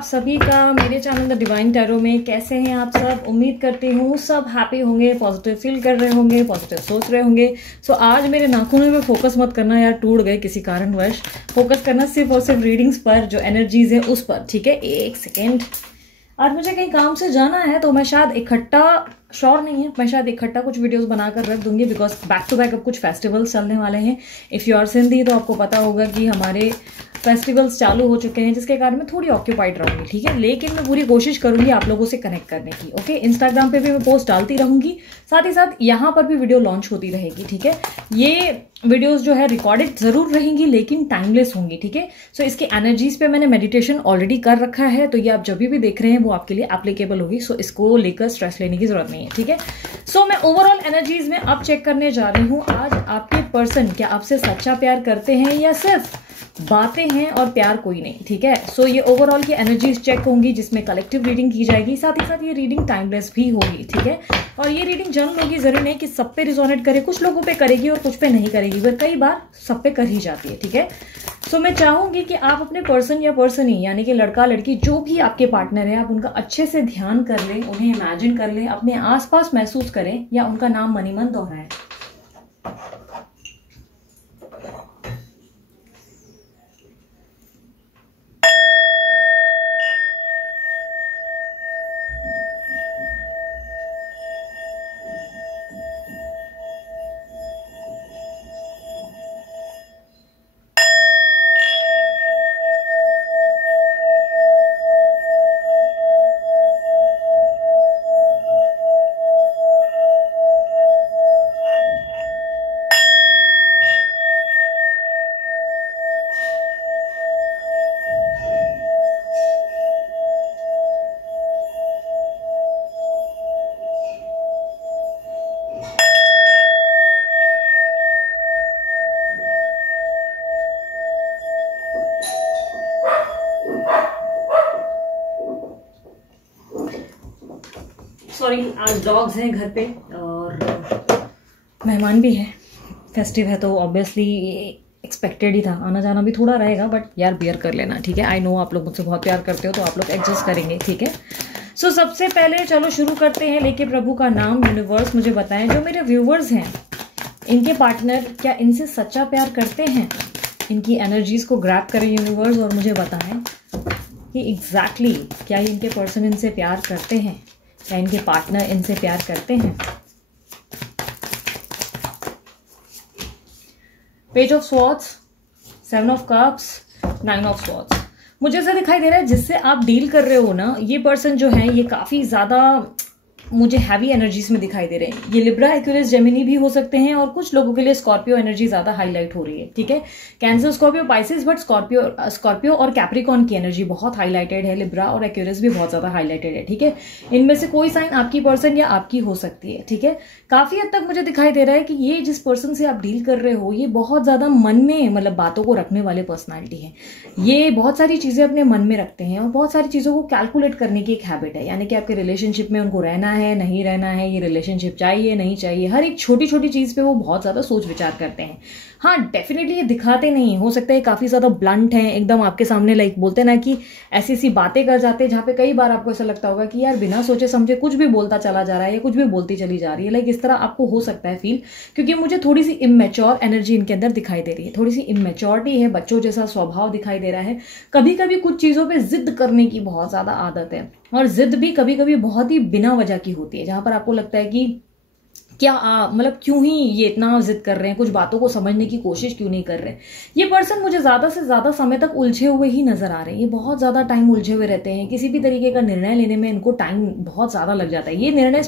आप सभी का मेरे चैनल द डिवाइन टैरो में। कैसे हैं आप सब? उम्मीद करती हूँ सब हैप्पी होंगे, पॉजिटिव फील कर रहे होंगे, पॉजिटिव सोच रहे होंगे। सो आज मेरे नाखूनों में फोकस मत करना यार, टूट गए किसी कारणवश। फोकस करना सिर्फ और सिर्फ रीडिंग्स पर, जो एनर्जीज है उस पर, ठीक है। एक सेकेंड, आज मुझे कहीं काम से जाना है तो मैं शायद इकट्ठा, श्योर नहीं है, मैं शायद इकट्ठा कुछ वीडियोस बनाकर रख दूंगी, बिकॉज बैक टू बैक अब कुछ फेस्टिवल्स चलने वाले हैं। इफ़ यू आर सिंधी तो आपको पता होगा कि हमारे फेस्टिवल्स चालू हो चुके हैं, जिसके कारण मैं थोड़ी ऑक्यूपाइड रहूंगी, ठीक है। लेकिन मैं पूरी कोशिश करूंगी आप लोगों से कनेक्ट करने की, ओके। इंस्टाग्राम पे भी मैं पोस्ट डालती रहूंगी, साथ ही साथ यहाँ पर भी वीडियो लॉन्च होती रहेगी, ठीक है। ये वीडियोस जो है रिकॉर्डेड जरूर रहेंगी लेकिन टाइमलेस होंगी, ठीक है। सो इसकी एनर्जीज पे मैंने मेडिटेशन ऑलरेडी कर रखा है, तो ये आप जब भी देख रहे हैं वो आपके लिए एप्लीकेबल होगी। सो इसको लेकर स्ट्रेस लेने की जरूरत नहीं है, ठीक है। सो मैं ओवरऑल एनर्जीज में अब चेक करने जा रही हूँ आज आपके पर्सन क्या आपसे सच्चा प्यार करते हैं या सिर्फ बातें हैं और प्यार कोई नहीं, ठीक है। सो ये ओवरऑल की एनर्जीज चेक होंगी, जिसमें कलेक्टिव रीडिंग की जाएगी, साथ ही साथ ये रीडिंग टाइमलेस भी होगी, ठीक है। और ये रीडिंग जनरल होगी, जरूरी नहीं कि सब पे रिजोनेट करे, कुछ लोगों पे करेगी और कुछ पे नहीं करेगी, पर कई बार सब पे कर ही जाती है, ठीक है। सो मैं चाहूंगी कि आप अपने पर्सन या पर्सनी, यानी कि लड़का लड़की जो भी आपके पार्टनर है, आप उनका अच्छे से ध्यान कर लें, उन्हें इमेजिन कर लें, अपने आसपास महसूस करें या उनका नाम मनी मन दोहराएं। सॉरी, आज डॉग्स हैं घर पे और मेहमान भी हैं। फेस्टिव है तो ऑब्वियसली एक्सपेक्टेड ही था, आना जाना भी थोड़ा रहेगा, बट यार बियर कर लेना, ठीक है। आई नो आप लोग मुझसे बहुत प्यार करते हो तो आप लोग एडजस्ट करेंगे, ठीक है। सो सबसे पहले चलो शुरू करते हैं, लेके प्रभु का नाम। यूनिवर्स मुझे बताएं, जो मेरे व्यूवर्स हैं इनके पार्टनर क्या इनसे सच्चा प्यार करते हैं? इनकी एनर्जीज को ग्रैब करें यूनिवर्स और मुझे बताएं कि एग्जैक्टली क्या इनके पर्सन इनसे प्यार करते हैं, क्या इनके पार्टनर इनसे प्यार करते हैं। Page of swords, 7 of cups, 9 of swords. मुझे ऐसा दिखाई दे रहा है जिससे आप डील कर रहे हो ना, ये पर्सन जो है ये काफी ज्यादा मुझे हैवी एनर्जीज में दिखाई दे रहे हैं। ये लिब्रा, एक्वेरियस, जेमिनी भी हो सकते हैं और कुछ लोगों के लिए स्कॉर्पियो एनर्जी ज्यादा हाईलाइट हो रही है, ठीक है। Cancer, Scorpio, Pisces, but Scorpio और कैप्रिकॉन की एनर्जी बहुत हाईलाइटेड है। लिब्रा और एक्वेरियस भी बहुत ज्यादा हाईलाइटेड है, ठीक है। इनमें से कोई साइन आपकी पर्सन या आपकी हो सकती है, ठीक है। काफी हद तक मुझे दिखाई दे रहा है कि ये जिस पर्सन से आप डील कर रहे हो ये बहुत ज्यादा मन में, मतलब बातों को रखने वाले पर्सनैलिटी है। ये बहुत सारी चीजें अपने मन में रखते हैं और बहुत सारी चीजों को कैलकुलेट करने की एक हैबिट है, यानी कि आपके रिलेशनशिप में उनको रहना है, नहीं रहना है, ये रिलेशनशिप चाहिए नहीं चाहिए, हर एक छोटी छोटी चीज पे वो बहुत ज्यादा सोच विचार करते हैं। हाँ, डेफिनेटली ये दिखाते नहीं, हो सकता है काफी ज्यादा ब्लंट है एकदम आपके सामने, लाइक बोलते ना कि ऐसी ऐसी बातें कर जाते हैं जहां पे कई बार आपको ऐसा लगता होगा कि यार बिना सोचे समझे कुछ भी बोलता चला जा रहा है या कुछ भी बोलती चली जा रही है, लाइक इस तरह आपको हो सकता है फील, क्योंकि मुझे थोड़ी सी इमेच्योर एनर्जी इनके अंदर दिखाई दे रही है, थोड़ी सी इमेच्योरिटी है, बच्चों जैसा स्वभाव दिखाई दे रहा है। कभी कभी कुछ चीजों पर जिद करने की बहुत ज्यादा आदत है, और जिद भी कभी कभी बहुत ही बिना वजह की होती है, जहां पर आपको लगता है कि क्या मतलब क्यों ही ये इतना जिद कर रहे हैं, कुछ बातों को समझने की कोशिश क्यों नहीं कर रहे। ये पर्सन मुझे ज्यादा से ज्यादा समय तक उलझे हुए ही नजर आ रहे हैं। ये बहुत ज्यादा टाइम उलझे हुए रहते हैं, किसी भी तरीके का निर्णय लेने में इनको टाइम बहुत ज्यादा लग जाता है। ये निर्णय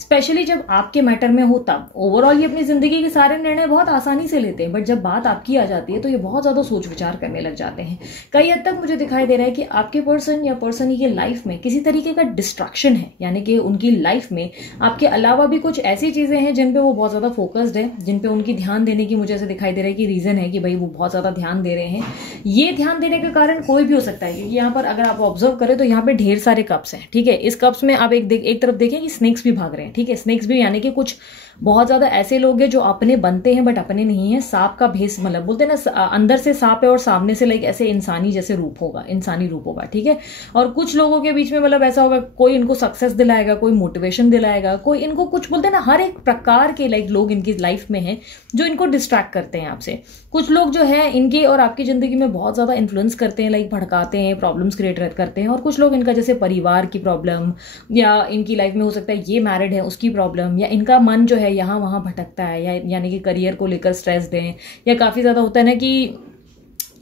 स्पेशली जब आपके मैटर में हो तब। ओवरऑल ये अपनी जिंदगी के सारे निर्णय बहुत आसानी से लेते हैं, बट जब बात आपकी आ जाती है तो ये बहुत ज्यादा सोच विचार करने लग जाते हैं। कई हद तक मुझे दिखाई दे रहा है कि आपके पर्सन या पर्सन की लाइफ में किसी तरीके का डिस्ट्रैक्शन है, यानी कि उनकी लाइफ में आपके अलावा भी कुछ ऐसी चीजें हैं जिन पे वो बहुत ज्यादा फोकस्ड है, जिन पे उनकी ध्यान देने की मुझे ऐसे दिखाई दे रहा है कि रीजन है कि भाई वो बहुत ज्यादा ध्यान दे रहे हैं। ये ध्यान देने का कारण कोई भी हो सकता है, क्योंकि यहाँ पर अगर आप ऑब्जर्व करें तो यहाँ पे ढेर सारे कप्स हैं, ठीक है। इस कप्स में आप एक तरफ देखें कि स्नेक्स भी भाग रहे हैं, ठीक है। स्नेक्स भी यानी कि कुछ बहुत ज्यादा ऐसे लोग हैं जो अपने बनते हैं बट अपने नहीं है, सांप का भेष, मतलब बोलते हैं ना अंदर से सांप है और सामने से लाइक ऐसे इंसानी जैसे रूप होगा, इंसानी रूप होगा, ठीक है। और कुछ लोगों के बीच में मतलब ऐसा होगा, कोई इनको सक्सेस दिलाएगा, कोई मोटिवेशन दिलाएगा, कोई इनको कुछ बोलते हैं ना, हर एक प्रकार के लाइक लोग इनकी लाइफ में हैं जो इनको डिस्ट्रैक्ट करते हैं आपसे। कुछ लोग जो है इनकी और आपकी जिंदगी में बहुत ज्यादा इन्फ्लुएंस करते हैं, लाइक भड़काते हैं, प्रॉब्लम्स क्रिएट करते हैं। और कुछ लोग इनका जैसे परिवार की प्रॉब्लम, या इनकी लाइफ में हो सकता है ये मैरिड है उसकी प्रॉब्लम, या इनका मन जो है यहाँ वहां भटकता है, या यानी कि करियर को लेकर स्ट्रेस दें, या काफी ज्यादा होता है ना कि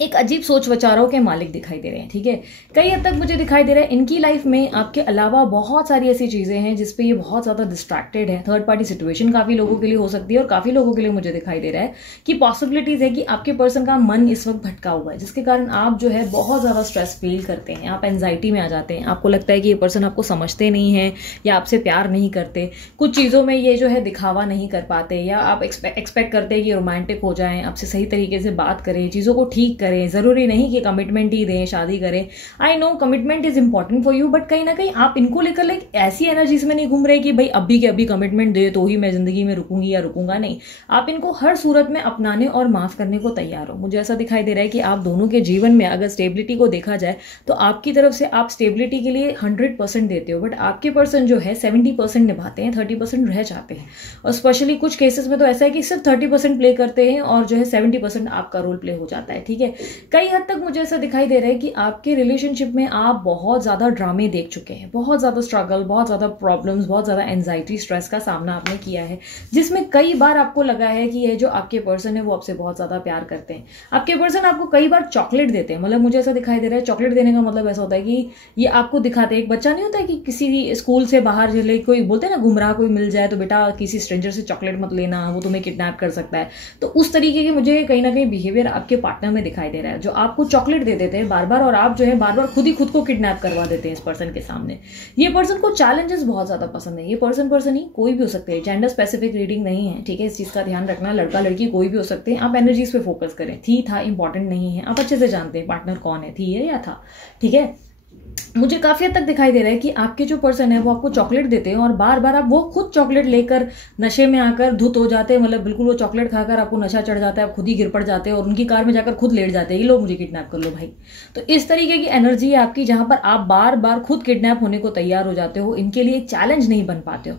एक अजीब सोच विचारों के मालिक दिखाई दे रहे हैं, ठीक है। कई हद तक मुझे दिखाई दे रहा है इनकी लाइफ में आपके अलावा बहुत सारी ऐसी चीजें हैं जिसपे ये बहुत ज्यादा डिस्ट्रैक्टेड है। थर्ड पार्टी सिचुएशन काफी लोगों के लिए हो सकती है, और काफी लोगों के लिए मुझे दिखाई दे रहा है कि पॉसिबिलिटीज है कि आपके पर्सन का मन इस वक्त भटका हुआ है, जिसके कारण आप जो है बहुत ज्यादा स्ट्रेस फील करते हैं, आप एंजाइटी में आ जाते हैं, आपको लगता है कि ये पर्सन आपको समझते नहीं है या आपसे प्यार नहीं करते, कुछ चीजों में ये जो है दिखावा नहीं कर पाते, या आप एक्सपेक्ट करते हैं कि रोमांटिक हो जाएं, आपसे सही तरीके से बात करें, चीजों को ठीक करें, जरूरी नहीं कि कमिटमेंट ही दें, शादी करें। I know commitment is important for you, but कहीं ना कहीं आप इनको लेकर लाइक ऐसी एनर्जीज में नहीं घूम रहे कि भाई अभी के अभी कमिटमेंट दे तो ही मैं जिंदगी में रुकूंगी या रुकूंगा, नहीं। आप इनको हर सूरत में अपनाने और माफ करने को तैयार हो। मुझे ऐसा दिखाई दे रहा है कि आप दोनों के जीवन में अगर स्टेबिलिटी को देखा जाए तो आपकी तरफ से आप स्टेबिलिटी के लिए 100% देते हो, बट आपके पर्सन जो है 70% निभाते हैं, 30% रह जाते हैं। और स्पेशली कुछ केसेस में तो ऐसा है कि सिर्फ 30% प्ले करते हैं और जो है 70% आपका रोल प्ले हो जाता है, ठीक है। कई हद तक मुझे ऐसा दिखाई दे रहा है कि आपके रिलेशनशिप में आप बहुत ज्यादा ड्रामे देख चुके हैं, बहुत ज्यादा स्ट्रगल, बहुत ज्यादा प्रॉब्लम्स, बहुत ज्यादा एंजाइटी, स्ट्रेस का सामना आपने किया है, जिसमें कई बार आपको लगा है कि ये जो आपके पर्सन है वो आपसे बहुत ज्यादा प्यार करते हैं। आपके पर्सन आपको कई बार चॉकलेट देते हैं, मतलब मुझे ऐसा दिखाई दे रहा है, चॉकलेट देने का मतलब ऐसा होता है कि ये आपको दिखाते हैं, एक बच्चा नहीं होता है कि किसी स्कूल से बाहर चले, कोई बोलते हैं ना गुमराह कोई मिल जाए तो बेटा किसी स्ट्रेंजर से चॉकलेट मत लेना, वो तुम्हें किडनैप कर सकता है। तो उस तरीके की मुझे कहीं ना कहीं बिहेवियर आपके पार्टनर में दिखाई दे रहा है, जो आपको चॉकलेट दे देते हैं बार बार, और आप जो है बार बार खुद ही खुद को किडनैप करवा देते हैं इस पर्सन के सामने। ये पर्सन को चैलेंजेस बहुत ज्यादा पसंद है। ये पर्सन ही कोई भी हो सकते हैं, जेंडर स्पेसिफिक रीडिंग नहीं है, ठीक है, इस चीज का ध्यान रखना। लड़का लड़की कोई भी हो सकते हैं, आप एनर्जीज पे फोकस करें। थी था इंपॉर्टेंट नहीं है, आप अच्छे से जानते हैं पार्टनर कौन है, थी है या था, ठीक है। मुझे काफी हद तक दिखाई दे रहा है कि आपके जो पर्सन है वो आपको चॉकलेट देते हैं और बार बार आप वो खुद चॉकलेट लेकर नशे में आकर धुत हो जाते हैं, मतलब बिल्कुल वो चॉकलेट खाकर आपको नशा चढ़ जाता है, आप खुद ही गिर पड़ जाते हैं और उनकी कार में जाकर खुद लेट जाते हैं, ये लो मुझे किडनैप कर लो भाई। तो इस तरीके की एनर्जी है आपकी, जहां पर आप बार बार खुद किडनैप होने को तैयार हो जाते हो, इनके लिए चैलेंज नहीं बन पाते हो।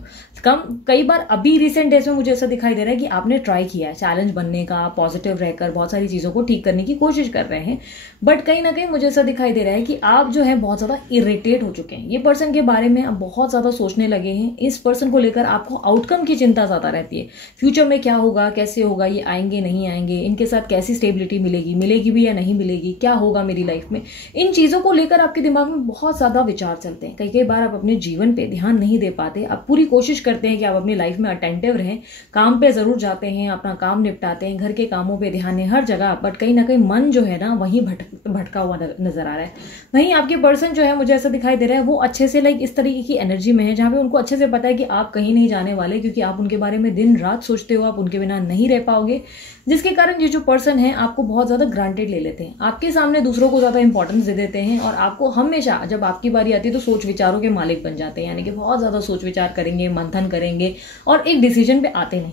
कई बार अभी रिसेंट डेज में मुझे ऐसा दिखाई दे रहा है कि आपने ट्राई किया है चैलेंज बनने का, पॉजिटिव रहकर बहुत सारी चीजों को ठीक करने की कोशिश कर रहे हैं, बट कहीं ना कहीं मुझे ऐसा दिखाई दे रहा है कि आप जो है बहुत ज्यादा इरिटेट हो चुके हैं। ये पर्सन के बारे में आप बहुत ज्यादा सोचने लगे हैं, इस पर्सन को लेकर आपको आउटकम की चिंता ज्यादा रहती है। फ्यूचर में क्या होगा, कैसे होगा, ये आएंगे नहीं आएंगे, इनके साथ कैसी स्टेबिलिटी मिलेगी, मिलेगी भी या नहीं मिलेगी, क्या होगा मेरी लाइफ में, इन चीजों को लेकर आपके दिमाग में बहुत ज्यादा विचार चलते हैं। कई बार आप अपने जीवन पे ध्यान नहीं दे पाते, आप पूरी कोशिश करते हैं कि आप अपनी लाइफ में अटेंटिव रहें, काम पे जरूर जाते हैं, अपना काम निपटाते हैं, घर के कामों पे ध्यान है हर जगह, बट कहीं ना कहीं मन जो है ना वहीं भटका हुआ नजर आ रहा है। वहीं आपके पर्सन जो है मुझे ऐसा दिखाई दे रहा है वो अच्छे से लाइक इस तरीके की एनर्जी में है जहां पे उनको अच्छे से पता है कि आप कहीं नहीं जाने वाले, क्योंकि आप उनके बारे में दिन रात सोचते हो, आप उनके बिना नहीं रह पाओगे, जिसके कारण ये जो पर्सन है आपको बहुत ज्यादा ग्रांटेड ले लेते हैं, आपके सामने दूसरों को ज्यादा इंपॉर्टेंस दे देते हैं और आपको हमेशा जब आपकी बारी आती है तो सोच विचारों के मालिक बन जाते हैं, यानी कि बहुत ज्यादा सोच विचार करेंगे, मंथन करेंगे और एक डिसीजन पे आते नहीं।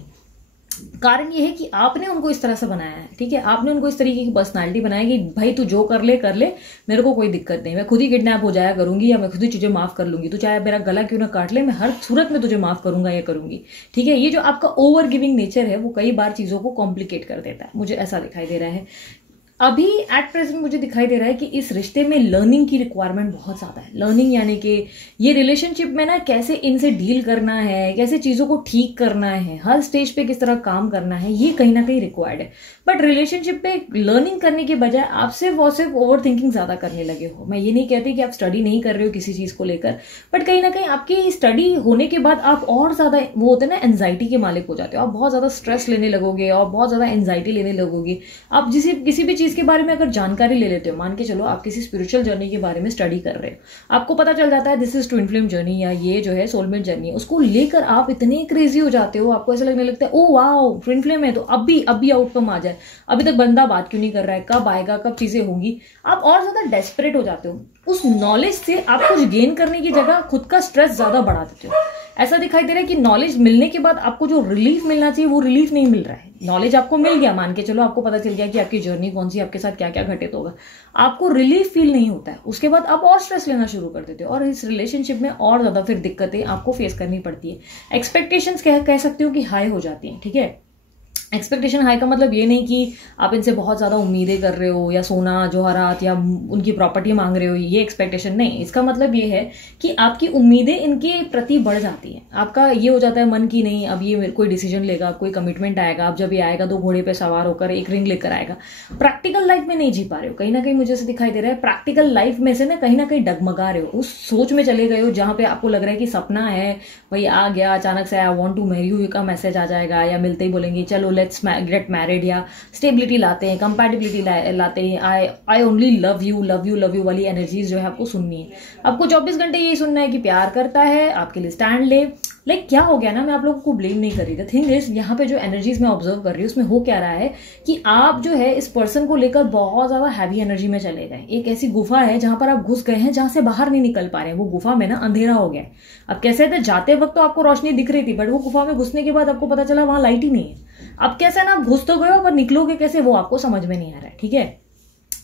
कारण ये है कि आपने उनको इस तरह से बनाया है, ठीक है, आपने उनको इस तरीके की पर्सनालिटी बनाया कि भाई तू जो कर ले मेरे को कोई दिक्कत नहीं, मैं खुद ही किडनैप हो जाया करूंगी या मैं खुद ही तुझे माफ कर लूंगी, तू चाहे मेरा गला क्यों ना काट ले, मैं हर सूरत में तुझे माफ करूंगा या करूंगी, ठीक है। ये जो आपका ओवर गिविंग नेचर है वो कई बार चीजों को कॉम्प्लिकेट कर देता है, मुझे ऐसा दिखाई दे रहा है। अभी एट प्रेजेंट मुझे दिखाई दे रहा है कि इस रिश्ते में लर्निंग की रिक्वायरमेंट बहुत ज्यादा है। लर्निंग यानी कि ये रिलेशनशिप में ना कैसे इनसे डील करना है, कैसे चीजों को ठीक करना है, हर स्टेज पे किस तरह काम करना है, ये कहीं ना कहीं रिक्वायर्ड है। बट रिलेशनशिप पे लर्निंग करने के बजाय आप सिर्फ ओवर थिंकिंग ज्यादा करने लगे हो। मैं ये नहीं कहती कि आप स्टडी नहीं कर रहे हो किसी चीज को लेकर, बट कहीं ना कहीं आपकी स्टडी होने के बाद आप और ज्यादा वो होते हैं ना एंजाइटी के मालिक हो जाते हो, आप बहुत ज्यादा स्ट्रेस लेने लगोगे और बहुत ज्यादा एंजाइटी लेने लगोगे। आप किसी भी चीज के बारे में अगर जानकारी ले लेते हो, मान के चलो आप किसी स्पिरिचुअल जर्नी के बारे में स्टडी कर रहे हो, आपको पता चल जाता है this is twin flame journey या ये जो है सोलमेट जर्नी है, उसको लेकर आप इतने क्रेजी हो जाते हो, आपको ऐसा लगने लगता है ओ वाओ ट्विन फ्लेम है तो अभी आउटकम आ जाए, अभी तक बंदा बात क्यों नहीं कर रहा है, कब आएगा, कब चीजें होंगी, आप और ज्यादा डेस्परेट हो जाते हो। उस नॉलेज से आप कुछ गेन करने की जगह खुद का स्ट्रेस ज्यादा बढ़ा देते हो। ऐसा दिखाई दे रहा है कि नॉलेज मिलने के बाद आपको जो रिलीफ मिलना चाहिए वो रिलीफ नहीं मिल रहा है। नॉलेज आपको मिल गया, मान के चलो आपको पता चल गया कि आपकी जर्नी कौन सी, आपके साथ क्या क्या घटित होगा, आपको रिलीफ फील नहीं होता है। उसके बाद आप और स्ट्रेस लेना शुरू कर देते हो और इस रिलेशनशिप में और ज्यादा फिर दिक्कतें आपको फेस करनी पड़ती है। एक्सपेक्टेशंस कह सकते हो कि हाई हो जाती हैं, ठीक है। एक्सपेक्टेशन हाई का मतलब ये नहीं कि आप इनसे बहुत ज़्यादा उम्मीदें कर रहे हो या सोना जवाहरात या उनकी प्रॉपर्टी मांग रहे हो, ये एक्सपेक्टेशन नहीं। इसका मतलब ये है कि आपकी उम्मीदें इनके प्रति बढ़ जाती हैं। आपका ये हो जाता है मन की नहीं, अब ये कोई डिसीजन लेगा, कोई कमिटमेंट आएगा, अब जब ये आएगा तो घोड़े पे सवार होकर एक रिंग लेकर आएगा। प्रैक्टिकल लाइफ में नहीं जी पा रहे हो, कहीं ना कहीं मुझे से दिखाई दे रहा है प्रैक्टिकल लाइफ में से ना कहीं डगमगा रहे हो, उस सोच में चले गए हो जहां पे आपको लग रहा है कि सपना है भाई आ गया, अचानक से I want to marry you का मैसेज आ जाएगा, या मिलते ही बोलेंगे चलो लेट्स गेट मैरिड, या स्टेबिलिटी लाते हैं, कंपैटिबिलिटी लाते हैं, I only love you love you love you वाली एनर्जीज जो है आपको सुननी है। आपको 24 घंटे यही सुनना है कि प्यार करता है, आपके लिए स्टैंड ले। लाइक क्या हो गया ना, मैं आप लोगों को ब्लेम नहीं कर रही। द थिंग इज, यहाँ पे जो एनर्जीज मैं ऑब्जर्व कर रही हूँ उसमें हो क्या रहा है कि आप जो है इस पर्सन को लेकर बहुत ज्यादा हैवी एनर्जी में चले गए। एक ऐसी गुफा है जहां पर आप घुस गए हैं जहां से बाहर नहीं निकल पा रहे हैं। वो गुफा में ना अंधेरा हो गया है। अब कैसे थे, जाते वक्त तो आपको रोशनी दिख रही थी, बट वो गुफा में घुसने के बाद आपको पता चला वहां लाइट ही नहीं है। अब कैसे ना, आप घुस तो गए हो पर निकलोगे कैसे वो आपको समझ में नहीं आ रहा है, ठीक है।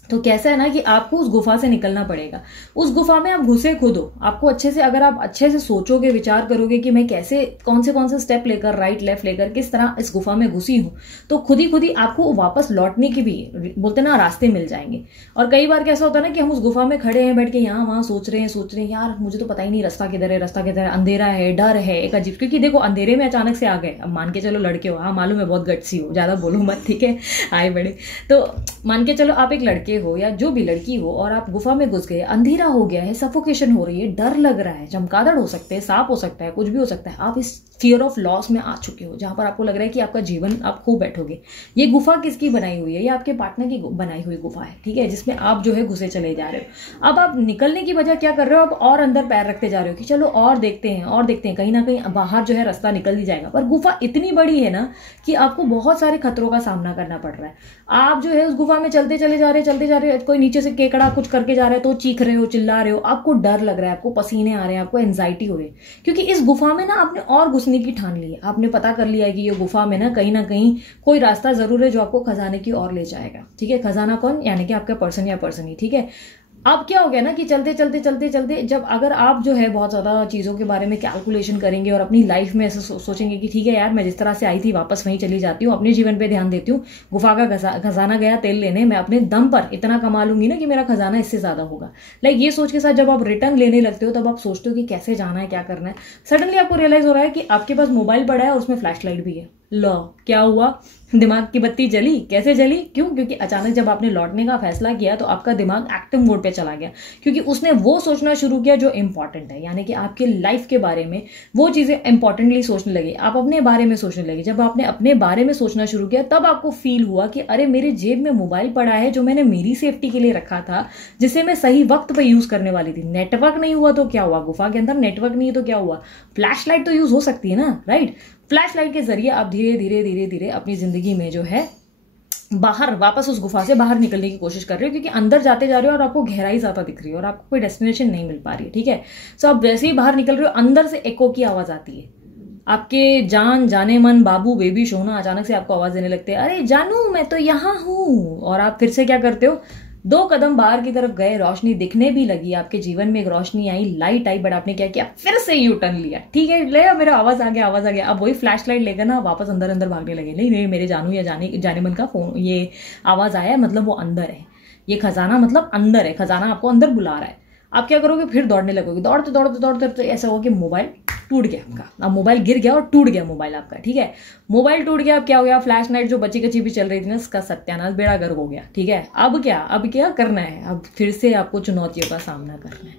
तो कैसा है ना कि आपको उस गुफा से निकलना पड़ेगा। उस गुफा में आप घुसे खुद हो। आपको अच्छे से, अगर आप अच्छे से सोचोगे, विचार करोगे कि मैं कैसे कौन से स्टेप लेकर, राइट लेफ्ट लेकर किस तरह इस गुफा में घुसी हूं, तो खुद ही आपको वापस लौटने के भी बोलते ना रास्ते मिल जाएंगे। और कई बार कैसा होता है ना कि हम उस गुफा में खड़े हैं, बैठ के यहाँ वहां सोच रहे हैं यार मुझे तो पता ही नहीं रास्ता किधर है, रास्ता किधर है, अंधेरा है, डर है एक अजीब। क्योंकि देखो अंधेरे में अचानक से आ गए, अब मान के चलो लड़के हो, हाँ मालूम है बहुत गट्सी हो, ज्यादा बोलो मत, ठीक है, आए बड़े। तो मान के चलो आप एक लड़के हो या जो भी लड़की हो और आप गुफा में घुस गए, अंधेरा हो गया है, सफोकेशन हो रही है, डर लग रहा है, चमगादड़ हो सकते हैं, सांप हो सकता है, कुछ भी हो सकता है। आप इस फियर ऑफ लॉस में आ चुके हो जहां पर आपको लग रहा है कि आपका जीवन आप खो बैठोगे। ये गुफा किसकी बनाई हुई है? ये आपके पार्टनर की बनाई हुई गुफा है, ठीक है, जिसमें आप जो है घुसे चले जा रहे हो। अब आप निकलने की वजह क्या कर रहे हो, आप और अंदर पैर रखते जा रहे हो कि चलो और देखते हैं और देखते हैं, कहीं ना कहीं बाहर जो है रास्ता निकल ही जाएगा। पर गुफा इतनी बड़ी है ना कि आपको बहुत सारे खतरों का सामना करना पड़ रहा है। आप जो है उस गुफा में चलते चले जा रहे, कोई नीचे से केकड़ा कुछ करके जा रहा है तो चीख रहे हो, चिल्ला रहे हो, आपको डर लग रहा है, आपको पसीने आ रहे हैं, आपको एंजाइटी हो रही है, क्योंकि इस गुफा में ना आपने और घुसने की ठान ली है। आपने पता कर लिया है कि ये गुफा में ना कहीं कोई रास्ता जरूर है जो आपको खजाने की ओर ले जाएगा, ठीक है। खजाना कौन? यानी कि आपका पर्सन या पर्सन ही, ठीक है। अब क्या हो गया ना कि चलते चलते जब अगर आप जो है बहुत ज्यादा चीजों के बारे में कैलकुलेशन करेंगे और अपनी लाइफ में ऐसे सोचेंगे कि ठीक है यार मैं जिस तरह से आई थी वापस वहीं चली जाती हूँ, अपने जीवन पे ध्यान देती हूँ, गुफा का खजाना गया तेल लेने, मैं अपने दम पर इतना कमा लूंगी ना कि मेरा खजाना इससे ज्यादा होगा। लाइक ये सोच के साथ जब आप रिटर्न लेने लगते हो तब आप सोचते हो कि कैसे जाना है, क्या करना है। सडनली आपको रियलाइज हो रहा है कि आपके पास मोबाइल पड़ा है और उसमें फ्लैश लाइट भी है। लो क्या हुआ, दिमाग की बत्ती जली। कैसे जली? क्यों? क्योंकि अचानक जब आपने लौटने का फैसला किया तो आपका दिमाग एक्टिव मोड पे चला गया, क्योंकि उसने वो सोचना शुरू किया जो इंपॉर्टेंट है, यानी कि आपके लाइफ के बारे में वो चीजें इंपॉर्टेंटली सोचने लगी, आप अपने बारे में सोचने लगे। जब आपने अपने बारे में सोचना शुरू किया तब आपको फील हुआ कि अरे मेरे जेब में मोबाइल पड़ा है जो मैंने मेरी सेफ्टी के लिए रखा था, जिसे मैं सही वक्त पर यूज करने वाली थी। नेटवर्क नहीं हुआ तो क्या हुआ? गुफा के अंदर नेटवर्क नहीं है तो क्या हुआ? फ्लैश लाइट तो यूज हो सकती है ना, राइट। फ्लैश लाइट के जरिए आप धीरे धीरे अपनी जिंदगी में जो है बाहर वापस उस गुफा से बाहर निकलने की कोशिश कर रहे हो, क्योंकि अंदर जाते जा रहे हो और आपको गहराई ज्यादा दिख रही है और आपको कोई डेस्टिनेशन नहीं मिल पा रही है, ठीक है। सो आप जैसे ही बाहर निकल रहे हो अंदर से एको की आवाज आती है, आपके जान जाने मन बाबू बेबी सोना अचानक से आपको आवाज देने लगते हैं, अरे जानू मैं तो यहाँ हूं। और आप फिर से क्या करते हो, 2 कदम बाहर की तरफ गए, रोशनी दिखने भी लगी, आपके जीवन में एक रोशनी आई, लाइट आई, बट आपने क्या किया, फिर से यू टर्न लिया, ठीक है, ले मेरा आवाज आ गया। अब वही फ्लैश लाइट लेकर ना वापस अंदर भागने लगे। नहीं मेरे जानू या जाने मन का फोन ये आवाज आया, मतलब वो अंदर है, ये खजाना मतलब अंदर है, खजाना आपको अंदर बुला रहा है। आप क्या करोगे, फिर दौड़ने लगोगे, दौड़ते ऐसा हो कि मोबाइल टूट गया आपका। अब मोबाइल गिर गया और टूट गया मोबाइल आपका, ठीक है। मोबाइल टूट गया, अब क्या हो गया, फ्लैश लाइट जो बची कची भी चल रही थी ना, इसका सत्यानाश, बेड़ा गर्क हो गया, ठीक है। अब क्या करना है, अब फिर से आपको चुनौतियों का सामना करना है,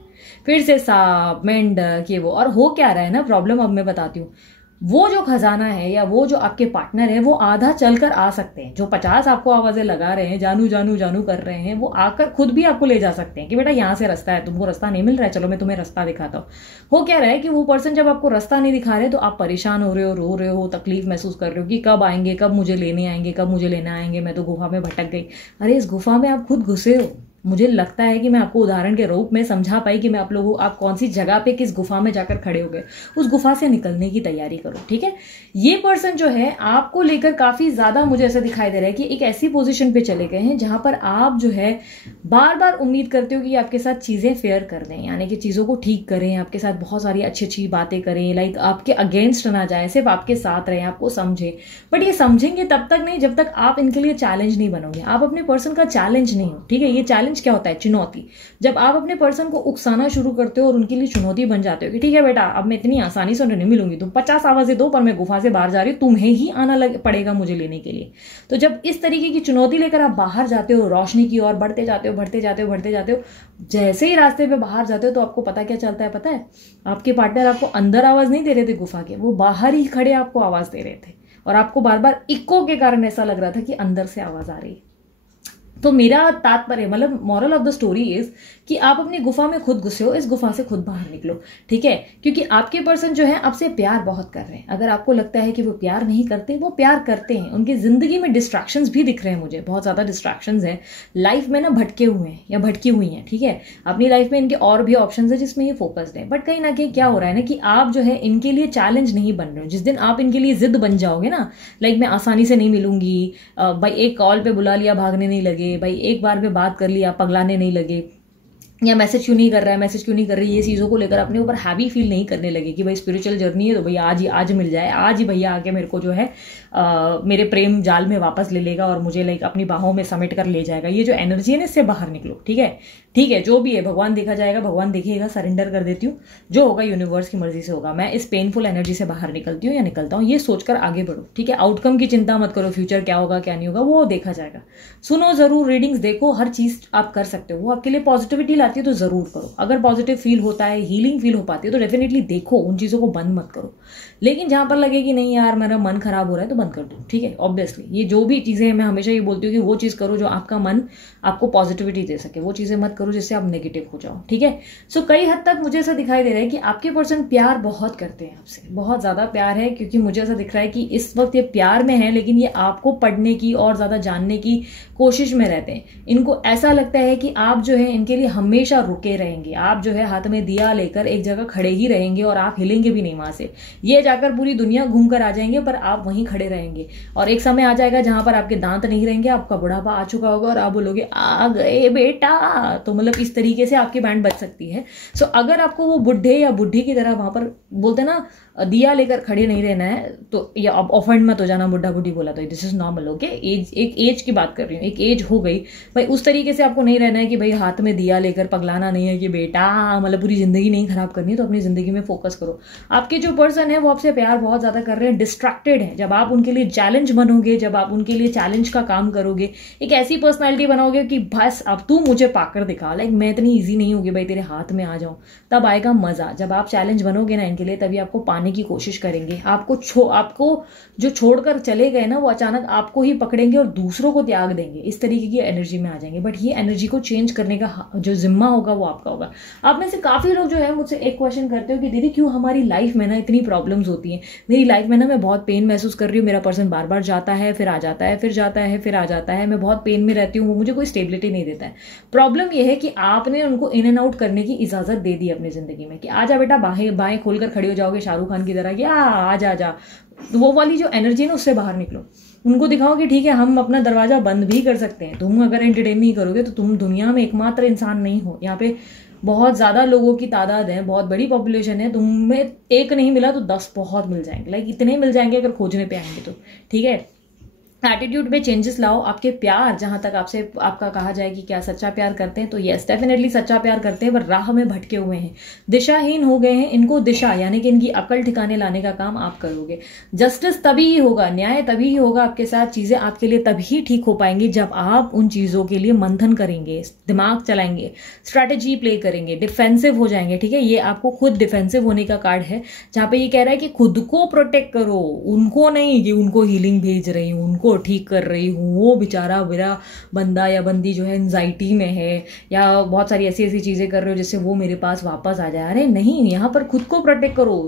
फिर से सांप मेंढक ये वो। और हो क्या रहा है ना प्रॉब्लम, अब मैं बताती हूँ। वो जो खजाना है या वो जो आपके पार्टनर है वो आधा चलकर आ सकते हैं। जो 50 आपको आवाजें लगा रहे हैं, जानू जानू जानू कर रहे हैं, वो आकर खुद भी आपको ले जा सकते हैं कि बेटा यहाँ से रास्ता है, तुमको रास्ता नहीं मिल रहा है, चलो मैं तुम्हें रास्ता दिखाता हूँ। हो क्या रहा है कि वो पर्सन जब आपको रास्ता नहीं दिखा रहे तो आप परेशान हो रहे हो, रो रहे हो, तकलीफ महसूस कर रहे हो कि कब आएंगे, कब मुझे लेने आएंगे, कब मुझे लेने आएंगे, मैं तो गुफा में भटक गई। अरे इस गुफा में आप खुद घुसे हो, मुझे लगता है कि मैं आपको उदाहरण के रूप में समझा पाई कि मैं आप कौन सी जगह पे किस गुफा में जाकर खड़े हो गए, उस गुफा से निकलने की तैयारी करो। ठीक है, ये पर्सन जो है आपको लेकर काफी ज्यादा मुझे ऐसा दिखाई दे रहा है कि एक ऐसी पोजीशन पे चले गए हैं जहां पर आप जो है बार बार उम्मीद करते हो कि आपके साथ चीजें फेयर कर दें, यानी कि चीजों को ठीक करें, आपके साथ बहुत सारी अच्छी अच्छी बातें करें, लाइक आपके अगेंस्ट ना जाए, सिर्फ आपके साथ रहें, आपको समझे। बट ये समझेंगे तब तक नहीं जब तक आप इनके लिए चैलेंज नहीं बनोगे, आप अपने पर्सन का चैलेंज नहीं हो। ठीक है, ये चैलेंज क्या होता है? चुनौती। जब आप अपने पर्सन को उकसाना शुरू करते हो और उनके लिए चुनौती बन जाते हो कि ठीक है बेटा, अब मैं इतनी आसानी से नहीं मिलूंगी, तुम 50 आवाजें दो पर मैं गुफा से बाहर जा रही हूँ, तुम्हें ही आना पड़ेगा मुझे लेने के लिए। तो जब इस तरीके की चुनौती लेकर आप बाहर जाते हो, रोशनी की ओर बढ़ते जाते हो, बढ़ते जाते हो, बढ़ते जाते हो, जैसे ही रास्ते पे बाहर जाते हो तो आपको पता क्या चलता है? पता है, आपके पार्टनर आपको अंदर आवाज नहीं दे रहे थे गुफा के, वो बाहर ही खड़े आपको आवाज दे रहे थे और आपको बार बार इको के कारण ऐसा लग रहा था कि अंदर से आवाज आ रही है। तो मेरा तात्पर्य, मतलब moral of the story is कि आप अपनी गुफा में खुद घुसे हो, इस गुफा से खुद बाहर निकलो। ठीक है, क्योंकि आपके पर्सन जो है आपसे प्यार बहुत कर रहे हैं। अगर आपको लगता है कि वो प्यार नहीं करते, वो प्यार करते हैं। उनकी जिंदगी में डिस्ट्रैक्शंस भी दिख रहे हैं मुझे, बहुत ज्यादा डिस्ट्रैक्शंस हैं लाइफ में ना, भटके हुए हैं या भटकी हुई हैं। ठीक है, अपनी लाइफ में इनके और भी ऑप्शंस है जिसमें ये फोकस्ड है, बट कहीं ना कहीं क्या हो रहा है ना कि आप जो है इनके लिए चैलेंज नहीं बन रहे हो। जिस दिन आप इनके लिए जिद बन जाओगे ना, लाइक मैं आसानी से नहीं मिलूंगी, भाई एक कॉल पे बुला लिया भागने नहीं लगे, भाई एक बार में बात कर लिया पगलाने नहीं लगे, या मैसेज क्यों नहीं कर रहा है, मैसेज क्यों नहीं कर रही, ये चीज़ों को लेकर अपने ऊपर हैवी फील नहीं करने लगे कि भाई स्पिरिचुअल जर्नी है तो भैया आज मिल जाए, आज ही भैया आके मेरे को जो है मेरे प्रेम जाल में वापस ले लेगा और मुझे लाइक अपनी बाहों में समेट कर ले जाएगा। ये जो एनर्जी है ना, इससे बाहर निकलो। ठीक है, ठीक है, जो भी है भगवान देखा जाएगा, भगवान देखेगा, सरेंडर कर देती हूँ, जो होगा यूनिवर्स की मर्जी से होगा। मैं इस पेनफुल एनर्जी से बाहर निकलती हूँ या निकलता हूँ, ये सोचकर आगे बढ़ो। ठीक है, आउटकम की चिंता मत करो, फ्यूचर क्या होगा क्या नहीं होगा वो देखा जाएगा। सुनो जरूर, रीडिंग्स देखो, हर चीज आप कर सकते हो, वो आपके लिए पॉजिटिविटी लाती है तो जरूर करो। अगर पॉजिटिव फील होता है, हीलिंग फील हो पाती है तो डेफिनेटली देखो, उन चीजों को बंद मत करो। लेकिन जहां पर लगे कि नहीं यार मेरा मन खराब हो रहा है तो बंद कर दो। ठीक है, ऑब्वियसली ये जो भी चीजें हैं, मैं हमेशा ये बोलती हूँ कि वो चीज करो जो आपका मन आपको पॉजिटिविटी दे सके, वो चीजें मत करो जिससे आप नेगेटिव हो जाओ। ठीक है, सो कई हद तक मुझे ऐसा दिखाई दे रहा है कि आपके पर्सन प्यार बहुत करते हैं आपसे, बहुत ज्यादा प्यार है, क्योंकि मुझे ऐसा दिख रहा है कि इस वक्त ये प्यार में है लेकिन ये आपको पढ़ने की और ज्यादा जानने की कोशिश में रहते हैं। इनको ऐसा लगता है कि आप जो है इनके लिए हमेशा रुके रहेंगे, आप जो है हाथ में दिया लेकर एक जगह खड़े ही रहेंगे और आप हिलेंगे भी नहीं वहां से। ये जाकर पूरी दुनिया घूम कर आ जाएंगे पर आप वहीं खड़े रहेंगे और एक समय आ जाएगा जहां पर आपके दांत नहीं रहेंगे, आपका बुढ़ापा आ चुका होगा और आप बोलोगे आ गए बेटा। तो मतलब इस तरीके से आपकी बैंड बच सकती है। सो अगर आपको वो बुढ़े या बुढ़ी की तरह वहां पर बोलते ना दिया लेकर खड़े नहीं रहना है तो, या अब ऑफेंड मत हो जाना, बुढ़ा बुढ़ी बोला तो दिस इज नॉर्मल। ओके, एक एज की बात कर रही हूँ, एक एज हो गई भाई, उस तरीके से आपको नहीं रहना है कि भाई हाथ में दिया लेकर पगलाना नहीं है कि बेटा, मतलब पूरी जिंदगी नहीं खराब करनी है। तो अपनी जिंदगी में फोकस करो। आपके जो पर्सन है वो आपसे प्यार बहुत ज्यादा कर रहे हैं, डिस्ट्रैक्टेड है। जब आप उनके लिए चैलेंज बनोगे, जब आप उनके लिए चैलेंज का काम करोगे, एक ऐसी पर्सनैलिटी बनाओगे कि बस अब तू मुझे पाकर दिखा, लाइक मैं इतनी ईजी नहीं होगी भाई तेरे हाथ में आ जाऊं, तब आएगा मजा। जब आप चैलेंज बनोगे ना इनके लिए, तभी आपको पाने की कोशिश करेंगे। आपको जो छोड़कर चले गए ना, वो अचानक आपको ही पकड़ेंगे और दूसरों को त्याग देंगे, इस तरीके की एनर्जी में आ जाएंगे। बट ये एनर्जी को चेंज करने का जो जिम्मा होगा वो आपका होगा। आप में से काफी लोग जो है मुझसे एक क्वेश्चन करते हो कि दीदी क्यों हमारी लाइफ में ना इतनी प्रॉब्लम्स होती हैं, मेरी लाइफ में ना मैं बहुत पेन महसूस कर रही हूँ, मेरा पर्सन बार बार जाता है फिर आ जाता है, फिर जाता है फिर आ जाता है, मैं बहुत पेन में रहती हूँ, वो मुझे कोई स्टेबिलिटी नहीं देता है। प्रॉब्लम यह है कि आपने उनको इन एंड आउट करने की इजाजत दे दी अपनी जिंदगी में कि आजा बेटा, बाएं खोलकर खड़ी हो जाओगे शाहरुख खान की तरह कि आजा जा, वो वाली जो एनर्जी है ना उससे बाहर निकलो। उनको दिखाओ कि ठीक है हम अपना दरवाजा बंद भी कर सकते हैं, तुम अगर एंटरटेन नहीं करोगे तो तुम दुनिया में एकमात्र इंसान नहीं हो। यहाँ पे बहुत ज्यादा लोगों की तादाद है, बहुत बड़ी पॉपुलेशन है, तुम में एक नहीं मिला तो 10 बहुत मिल जाएंगे, लाइक इतने मिल जाएंगे अगर खोजने पे आएंगे तो। ठीक है, एटीट्यूड में चेंजेस लाओ। आपके प्यार, जहां तक आपसे आपका कहा जाए कि क्या सच्चा प्यार करते हैं, तो यस डेफिनेटली सच्चा प्यार करते हैं, पर राह में भटके हुए हैं, दिशाहीन हो गए हैं। इनको दिशा यानी कि इनकी अकल ठिकाने लाने का काम आप करोगे। जस्टिस तभी ही होगा, न्याय तभी ही होगा आपके साथ, चीजें आपके लिए तभी ठीक हो पाएंगी जब आप उन चीजों के लिए मंथन करेंगे, दिमाग चलाएंगे, स्ट्रैटेजी प्ले करेंगे, डिफेंसिव हो जाएंगे। ठीक है, ये आपको खुद डिफेंसिव होने का कार्ड है, जहां पे ये कह रहा है कि खुद को प्रोटेक्ट करो, उनको नहीं कि उनको हीलिंग भेज रही हूं, उनको को ठीक कर रही हूँ, वो बेचारा मेरा बंदा या बंदी जो है एंजाइटी में है या बहुत सारी ऐसी ऐसी चीज़ें कर रहे हो जिससे वो मेरे पास वापस आ जाए। अरे नहीं, यहाँ पर खुद को प्रोटेक्ट करो।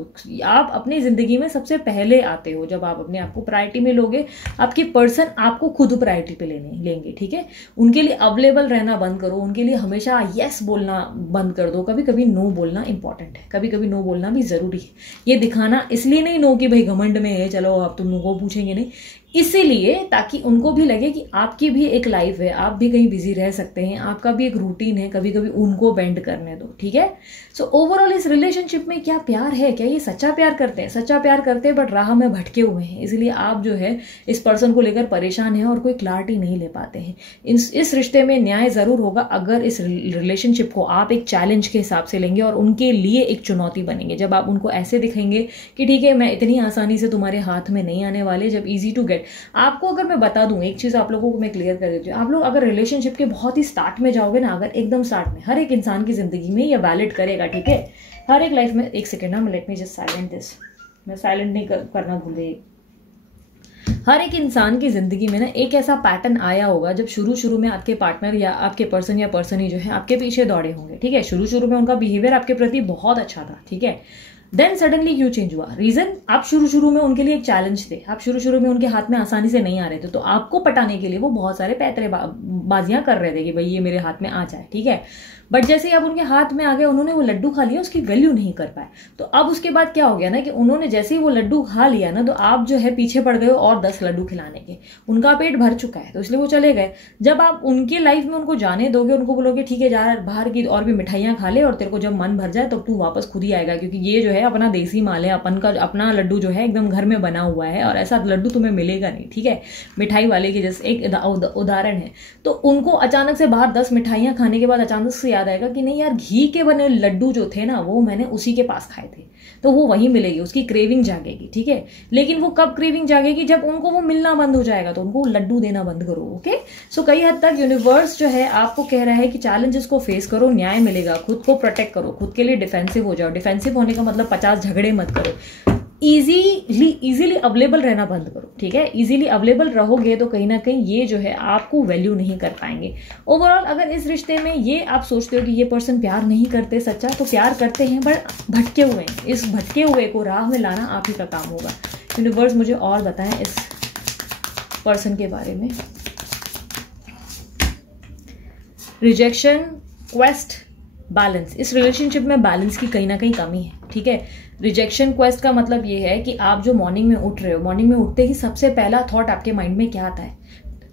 आप अपनी ज़िंदगी में सबसे पहले आते हो। जब आप अपने आप को प्रायोरिटी में लोगे, आपकी पर्सन आपको खुद प्रायोरिटी पे लेंगे, ठीक है। उनके लिए अवेलेबल रहना बंद करो, उनके लिए हमेशा यस बोलना बंद कर दो। कभी कभी नो बोलना इंपॉर्टेंट है, कभी कभी नो बोलना भी ज़रूरी है। ये दिखाना इसलिए नहीं नो कि भाई घमंड में है, चलो अब तुम वो पूछेंगे नहीं, इसीलिए ताकि उनको भी लगे कि आपकी भी एक लाइफ है, आप भी कहीं बिजी रह सकते हैं, आपका भी एक रूटीन है, कभी कभी उनको बेंड करने दो, ठीक है। सो ओवरऑल इस रिलेशनशिप में क्या प्यार है, क्या ये सच्चा प्यार करते हैं? सच्चा प्यार करते हैं बट राह में भटके हुए हैं, इसलिए आप जो है इस पर्सन को लेकर परेशान है और कोई क्लैरिटी नहीं ले पाते हैं। इस रिश्ते में न्याय जरूर होगा अगर इस रिलेशनशिप को आप एक चैलेंज के हिसाब से लेंगे और उनके लिए एक चुनौती बनेंगे। जब आप उनको ऐसे दिखेंगे कि ठीक है मैं इतनी आसानी से तुम्हारे हाथ में नहीं आने वाले, जब ईजी टू गेट। आपको अगर मैं बता दूं एक चीज आप लोगों को मैं क्लियर कर देती हूँ, आप लोग अगर रिलेशनशिप के बहुत ही स्टार्ट में जाओगे ना, अगर एकदम स्टार्ट में, हर एक इंसान की जिंदगी में ये वैलिड करेगा, ठीक है। हर एक लाइफ में, एक सेकेंड ना, let me just silent this, मैं साइलेंट नहीं करना भूल गई। हर एक इंसान की जिंदगी में ना एक ऐसा पैटर्न आया होगा जब शुरू में आपके पार्टनर या आपके पर्सन या पर्सन ही जो है आपके पीछे दौड़े होंगे, ठीक है। शुरू में उनका बिहेवियर आपके प्रति बहुत अच्छा था, ठीक है। देन सडनली क्यों चेंज हुआ? रीजन, आप शुरू में उनके लिए एक चैलेंज थे, आप शुरू में उनके हाथ में आसानी से नहीं आ रहे थे, तो आपको पटाने के लिए वो बहुत सारे पैतरे बाजियां कर रहे थे कि भाई ये मेरे हाथ में आ जाए, ठीक है। बट जैसे ही आप उनके हाथ में आ गए, उन्होंने वो लड्डू खा लिया, उसकी वैल्यू नहीं कर पाए। तो अब उसके बाद क्या हो गया ना कि उन्होंने जैसे ही वो लड्डू खा लिया ना, तो आप जो है पीछे पड़ गए और 10 लड्डू खिलाने के। उनका पेट भर चुका है तो इसलिए वो चले गए। जब आप उनके लाइफ में उनको जाने दोगे, उनको बोलोगे ठीक है जा बाहर की और भी मिठाइयां खा ले और तेरे को जब मन भर जाए तब तू वापस खुद ही आएगा, क्योंकि ये जो है अपना देसी माल है, अपन का अपना लड्डू जो है एकदम घर में बना हुआ है और ऐसा लड्डू तुम्हें मिलेगा नहीं, ठीक है। मिठाई वाले के जैसे एक उदाहरण है। तो उनको अचानक से बाहर 10 मिठाइयां खाने के बाद अचानक से याद आएगा कि नहीं यार, घी के बने लड्डू जो थे ना वो मैंने उसी के पास खाए थे, तो वो वहीं मिलेगी, उसकी क्रेविंग जागेगी, ठीक है। लेकिन वो कब क्रेविंग जागेगी? जब उनको वो मिलना बंद हो जाएगा, तो उनको लड्डू देना बंद करो, ओके। सो कई हद तक यूनिवर्स जो है आपको कह रहा है कि चैलेंजेस को फेस करो, न्याय मिलेगा, खुद को प्रोटेक्ट करो, खुद के लिए डिफेंसिव हो जाओ। डिफेंसिव होने का मतलब 50 झगड़े मत करो, इजीली अवेलेबल रहना बंद करो, ठीक है। इजीली अवेलेबल रहोगे तो कहीं ना कहीं ये जो है आपको वैल्यू नहीं कर पाएंगे। ओवरऑल अगर इस रिश्ते में ये आप सोचते हो कि ये पर्सन प्यार नहीं करते सच्चा, तो प्यार करते हैं बट भटके हुए हैं। इस भटके हुए को राह में लाना आप ही का काम होगा। यूनिवर्स मुझे और बताएं इस पर्सन के बारे में। Rejection, quest, balance. इस रिलेशनशिप में बैलेंस की कहीं ना कहीं कमी है, ठीक है। रिजेक्शन क्वेस्ट का मतलब ये है कि आप जो मॉर्निंग में उठ रहे हो, मॉर्निंग में उठते ही सबसे पहला थॉट आपके माइंड में क्या आता है?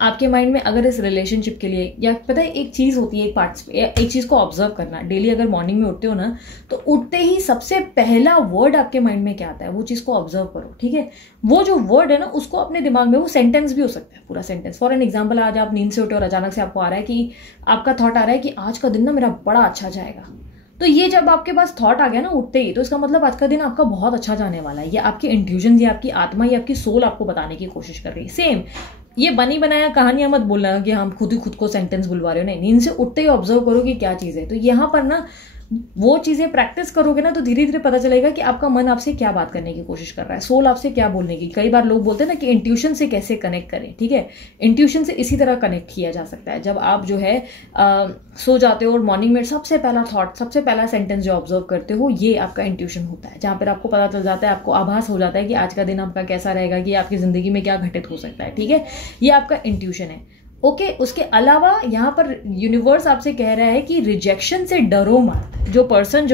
आपके माइंड में अगर इस रिलेशनशिप के लिए, या पता है एक चीज होती है, एक चीज को ऑब्जर्व करना डेली। अगर मॉर्निंग में उठते हो ना, तो उठते ही सबसे पहला वर्ड आपके माइंड में क्या आता है, वो चीज को ऑब्जर्व करो, ठीक है। वो जो वर्ड है ना, उसको अपने दिमाग में, वो सेंटेंस भी हो सकता है, पूरा सेंटेंस। फॉर एन एग्जाम्पल, आज आप नींद से उठे और अचानक से आपको आ रहा है कि आपका थॉट आ रहा है कि आज का दिन ना मेरा बड़ा अच्छा जाएगा। तो ये जब आपके पास थॉट आ गया ना उठते ही, तो इसका मतलब आज का दिन आपका बहुत अच्छा जाने वाला है। ये आपकी इंट्यूजन, ये आपकी आत्मा, ये आपकी सोल आपको बताने की कोशिश कर रही है। सेम, ये बनी बनाया कहानियां मत बोलना कि हम खुद ही खुद को सेंटेंस बुलवा रहे हो, नहीं। नींद से उठते ही ऑब्जर्व करो कि क्या चीज है। तो यहाँ पर ना वो चीजें प्रैक्टिस करोगे ना, तो धीरे धीरे पता चलेगा कि आपका मन आपसे क्या बात करने की कोशिश कर रहा है, सोल आपसे क्या बोलने की। कई बार लोग बोलते हैं ना कि इंट्यूशन से कैसे कनेक्ट करें, ठीक है। इंट्यूशन से इसी तरह कनेक्ट किया जा सकता है। जब आप जो है सो जाते हो और मॉर्निंग में सबसे पहला थॉट, सबसे पहला सेंटेंस जो ऑब्जर्व करते हो, ये आपका इंट्यूशन होता है, जहां पर आपको पता चल जाता है, आपको आभास हो जाता है कि आज का दिन आपका कैसा रहेगा, कि आपकी जिंदगी में क्या घटित हो सकता है, ठीक है। ये आपका इंट्यूशन है, ओके। उसके अलावा यहाँ पर यूनिवर्स आपसे कह रहा है कि रिजेक्शन से डरो मत। जो पर्सन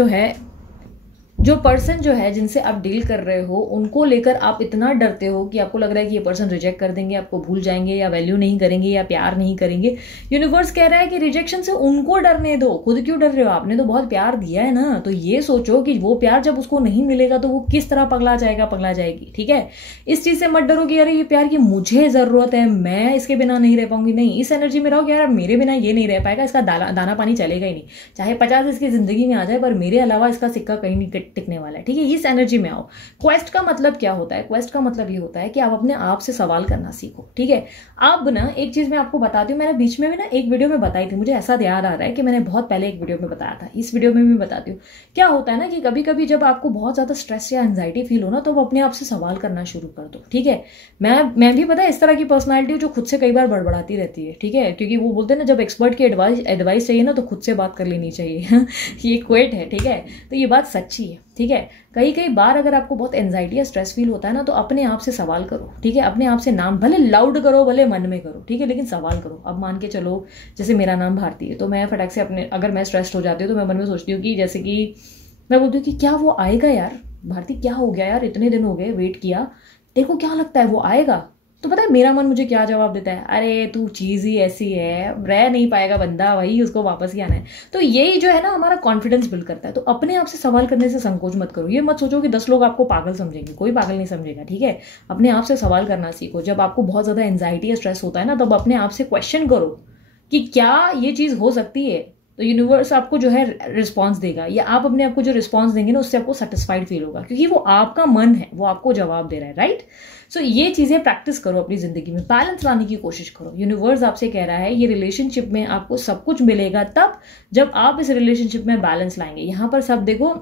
जो है जिनसे आप डील कर रहे हो, उनको लेकर आप इतना डरते हो कि आपको लग रहा है कि ये पर्सन रिजेक्ट कर देंगे, आपको भूल जाएंगे, या वैल्यू नहीं करेंगे, या प्यार नहीं करेंगे। यूनिवर्स कह रहा है कि रिजेक्शन से उनको डरने दो, खुद क्यों डर रहे हो? आपने तो बहुत प्यार दिया है ना। तो ये सोचो कि वो प्यार जब उसको नहीं मिलेगा तो वो किस तरह पगला जाएगा, पगला जाएगी, ठीक है। इस चीज से मत डरो कि यार ये प्यार की मुझे जरूरत है, मैं इसके बिना नहीं रह पाऊंगी। नहीं, इस एनर्जी में रहो कि यार मेरे बिना ये नहीं रह पाएगा, इसका दाना पानी चलेगा ही नहीं। चाहे 50 इसकी जिंदगी में आ जाए, पर मेरे अलावा इसका सिक्का कहीं नहीं टिकने वाला है, ठीक है। इस एनर्जी में आओ। क्वेस्ट का मतलब क्या होता है? क्वेस्ट का मतलब ये होता है कि आप अपने आप से सवाल करना सीखो, ठीक है। अब ना एक चीज मैं आपको बताती हूँ, मैंने बीच में भी ना एक वीडियो में बताई थी, मुझे ऐसा याद आ रहा है कि मैंने बहुत पहले एक वीडियो में बताया था, इस वीडियो में भी बताती हूँ। क्या होता है ना कि कभी कभी जब आपको बहुत ज्यादा स्ट्रेस या एंजाइटी फील हो ना, तो अपने आप से सवाल करना शुरू कर दो, ठीक है। मैं भी पता है इस तरह की पर्सनालिटी हूँ जो खुद से कई बार बड़बड़ाती रहती है, ठीक है, क्योंकि वो बोलते हैं ना जब एक्सपर्ट की एडवाइस चाहिए ना तो खुद से बात कर लेनी चाहिए ये क्वेट है, ठीक है। तो ये बात सच्ची है, ठीक है। कई बार अगर आपको बहुत एंजाइटी या स्ट्रेस फील होता है ना, तो अपने आप से सवाल करो, ठीक है। अपने आप से नाम भले लाउड करो भले मन में करो, ठीक है, लेकिन सवाल करो। अब मान के चलो जैसे मेरा नाम भारती है, तो मैं फटाक से अपने, अगर मैं स्ट्रेस्ड हो जाती हूँ तो मैं मन में सोचती हूँ कि जैसे कि मैं बोलती हूँ कि क्या वो आएगा यार, भारती क्या हो गया यार, इतने दिन हो गए वेट किया, देखो क्या लगता है वो आएगा? तो पता है मेरा मन मुझे क्या जवाब देता है? अरे तू चीज ही ऐसी है, रह नहीं पाएगा बंदा, वही उसको वापस ही आना है। तो यही जो है ना हमारा कॉन्फिडेंस बिल्ड करता है। तो अपने आप से सवाल करने से संकोच मत करो। ये मत सोचो कि 10 लोग आपको पागल समझेंगे, कोई पागल नहीं समझेगा, ठीक है। अपने आप से सवाल करना सीखो। जब आपको बहुत ज्यादा एंजाइटी या स्ट्रेस होता है ना, तब अपने आप से क्वेश्चन करो कि क्या ये चीज हो सकती है। तो यूनिवर्स आपको जो है रिस्पॉन्स देगा, या आप अपने आप को जो रिस्पॉन्स देंगे ना, उससे आपको सेटिस्फाइड फील होगा, क्योंकि वो आपका मन है, वो आपको जवाब दे रहा है, राइट। सो ये चीजें प्रैक्टिस करो अपनी जिंदगी में, बैलेंस लाने की कोशिश करो। यूनिवर्स आपसे कह रहा है ये रिलेशनशिप में आपको सब कुछ मिलेगा तब जब आप इस रिलेशनशिप में बैलेंस लाएंगे। यहां पर सब देखो,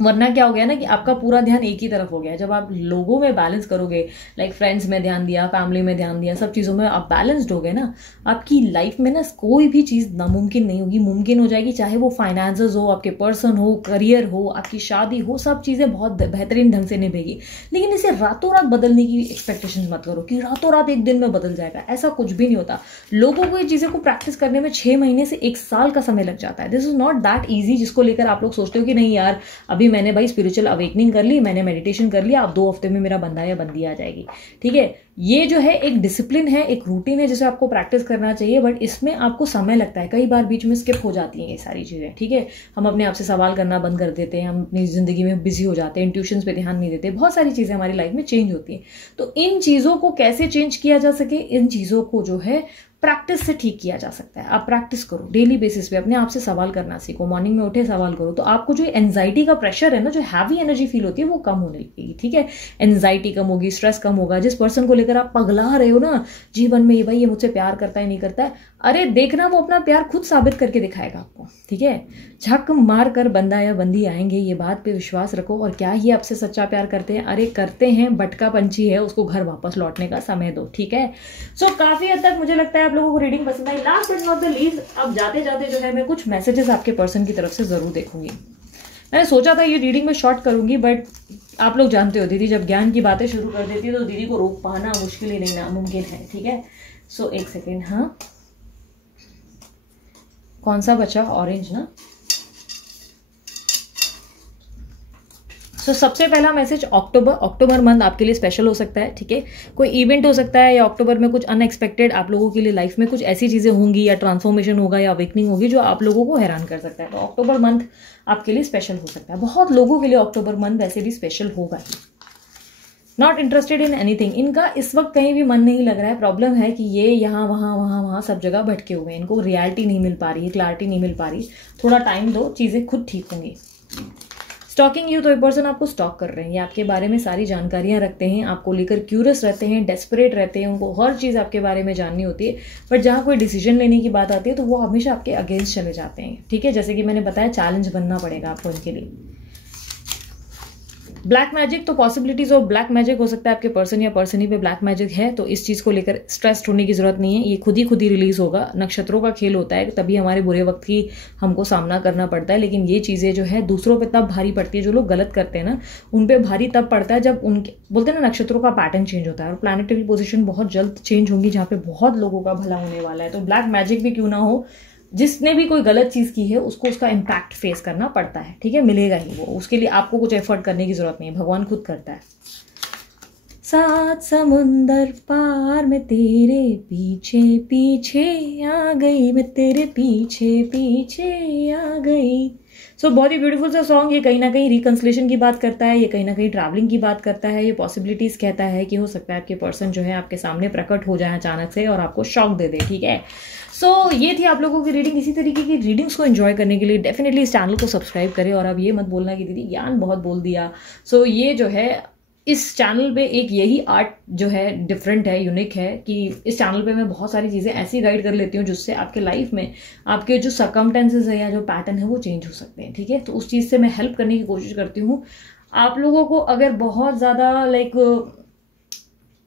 वरना क्या हो गया ना कि आपका पूरा ध्यान एक ही तरफ हो गया। जब आप लोगों में बैलेंस करोगे, लाइक फ्रेंड्स में ध्यान दिया, फैमिली में ध्यान दिया, सब चीज़ों में आप बैलेंस्ड हो गए ना, आपकी लाइफ में ना कोई भी चीज़ नामुमकिन नहीं होगी, मुमकिन हो जाएगी। चाहे वो फाइनेंसेस हो, आपके पर्सन हो, करियर हो, आपकी शादी हो, सब चीज़ें बहुत बेहतरीन ढंग से निभेगी। लेकिन इसे रातों रात बदलने की एक्सपेक्टेशन मत करो कि रातों रात एक दिन में बदल जाएगा, ऐसा कुछ भी नहीं होता। लोगों को ये चीज़ें को प्रैक्टिस करने में 6 महीने से 1 साल का समय लग जाता है। This is not that easy, जिसको लेकर आप लोग सोचते हो कि नहीं यार अभी मैंने भाई स्पिरिचुअल अवेकनिंग कर ली, मैंने मेडिटेशन कर लिया, अब 2 हफ्ते में मेरा बंदा या बंदी आ जाएगी, ठीक है। ये जो है एक डिसिप्लिन है, एक रूटीन है जिसे आपको प्रैक्टिस करना चाहिए, बट इसमें आपको समय लगता है। कई बार बीच में स्किप हो जाती हैं ये सारी चीजें, ठीक है। हम अपने आप से सवाल करना बंद कर देते हैं, हम अपनी जिंदगी में बिजी हो जाते हैं, इंट्यूशंस पे ध्यान नहीं देते, बहुत सारी चीजें हमारी लाइफ में चेंज होती हैं। तो इन चीजों को कैसे चेंज किया जा सके, इन चीजों को जो है प्रैक्टिस से ठीक किया जा सकता है। आप प्रैक्टिस करो डेली बेसिस पे, अपने आप से सवाल करना सीखो। मॉर्निंग में उठे सवाल करो, तो आपको जो एंजाइटी का प्रेशर है ना, जो हैवी एनर्जी फील होती है, वो कम होने लगेगी, ठीक है। एंजाइटी कम होगी, स्ट्रेस कम होगा। जिस पर्सन को लेकर आप पगला रहे हो ना जीवन में, ये भाई ये मुझसे प्यार करता है नहीं करता है, अरे देखना वो अपना प्यार खुद साबित करके दिखाएगा आपको, ठीक है। झक मार कर बंदा या बंदी आएंगे, ये बात पे विश्वास रखो। और क्या ही आपसे सच्चा प्यार करते हैं? अरे करते हैं, भटका पंछी है, उसको घर वापस लौटने का समय दो, ठीक है। सो काफी हद तक मुझे लगता है आप लोगों को रीडिंग पसंद आई। Last but not the least, अब जाते जाते जो है मैं कुछ मैसेजेस आपके पर्सन की तरफ से जरूर देखूंगी। मैंने सोचा था ये रीडिंग में शॉर्ट करूंगी, बट आप लोग जानते हो दीदी जब ज्ञान की बातें शुरू कर देती है तो दीदी को रोक पाना मुश्किल ही नहीं, नामुमकिन है, ठीक है। सो एक सेकेंड, हाँ कौन सा बचा? ऑरेंज ना। तो सबसे पहला मैसेज, अक्टूबर मंथ आपके लिए स्पेशल हो सकता है, ठीक है। कोई इवेंट हो सकता है, या अक्टूबर में कुछ अनएक्सपेक्टेड आप लोगों के लिए लाइफ में कुछ ऐसी चीजें होंगी, या ट्रांसफॉर्मेशन होगा, या अवेकनिंग होगी जो आप लोगों को हैरान कर सकता है। तो अक्टूबर मंथ आपके लिए स्पेशल हो सकता है। बहुत लोगों के लिए अक्टूबर मंथ वैसे भी स्पेशल होगा ही। नॉट इंटरेस्टेड इन एनीथिंग, इनका इस वक्त कहीं भी मन नहीं लग रहा है। प्रॉब्लम है कि ये यहाँ वहां सब जगह भटके हुए हैं, इनको रियलिटी नहीं मिल पा रही है, क्लैरिटी नहीं मिल पा रही। थोड़ा टाइम दो, चीजें खुद ठीक होंगी। स्टॉकिंग यू, तो एक पर्सन आपको स्टॉक कर रहे हैं, ये आपके बारे में सारी जानकारियां रखते हैं, आपको लेकर क्यूरियस रहते हैं, डेस्परेट रहते हैं, उनको हर चीज आपके बारे में जाननी होती है। बट जहां कोई डिसीजन लेने की बात आती है तो वो हमेशा आपके अगेंस्ट चले जाते हैं, ठीक है। जैसे कि मैंने बताया, चैलेंज बनना पड़ेगा आपको इनके लिए। ब्लैक मैजिक, तो पॉसिबिलिटीज ऑफ ब्लैक मैजिक हो सकता है आपके पर्सन या पर्सन ही पे ब्लैक मैजिक है, तो इस चीज को लेकर स्ट्रेस्ड होने की जरूरत नहीं है। ये खुद ही रिलीज होगा। नक्षत्रों का खेल होता है, तभी हमारे बुरे वक्त की हमको सामना करना पड़ता है। लेकिन ये चीजें जो है दूसरों पे तब भारी पड़ती है, जो लोग गलत करते हैं ना उन पे भारी तब पड़ता है जब उनके, बोलते हैं ना, नक्षत्रों का पैटर्न चेंज होता है। और प्लैनेटरी पोजिशन बहुत जल्द चेंज होंगी जहां पे बहुत लोगों का भला होने वाला है। तो ब्लैक मैजिक भी क्यों ना हो, जिसने भी कोई गलत चीज की है उसको उसका इम्पैक्ट फेस करना पड़ता है, ठीक है। मिलेगा ही वो, उसके लिए आपको कुछ एफर्ट करने की जरूरत नहीं है, भगवान खुद करता है। 7 समुंदर पार मैं तेरे पीछे पीछे आ गई, मैं तेरे पीछे पीछे आ गई। सो बहुत ही ब्यूटीफुल सा सॉन्ग, ये कहीं ना कहीं रिकंसिलेशन की बात करता है, ये कहीं ना कहीं ट्रैवलिंग की बात करता है, ये पॉसिबिलिटीज कहता है कि हो सकता है आपके पर्सन जो है आपके सामने प्रकट हो जाए अचानक से और आपको शॉक दे दे, ठीक है। सो ये थी आप लोगों की रीडिंग। इसी तरीके की रीडिंग्स को एंजॉय करने के लिए डेफिनेटली इस चैनल को सब्सक्राइब करें। और अब ये मत बोलना कि दीदी ज्ञान बहुत बोल दिया। सो ये जो है इस चैनल पे एक यही आर्ट जो है डिफरेंट है, यूनिक है, कि इस चैनल पे मैं बहुत सारी चीज़ें ऐसी गाइड कर लेती हूँ जिससे आपके लाइफ में आपके जो सर्कमटेंसेस है या जो पैटर्न है वो चेंज हो सकते हैं, ठीक है। तो उस चीज़ से मैं हेल्प करने की कोशिश करती हूँ आप लोगों को। अगर बहुत ज़्यादा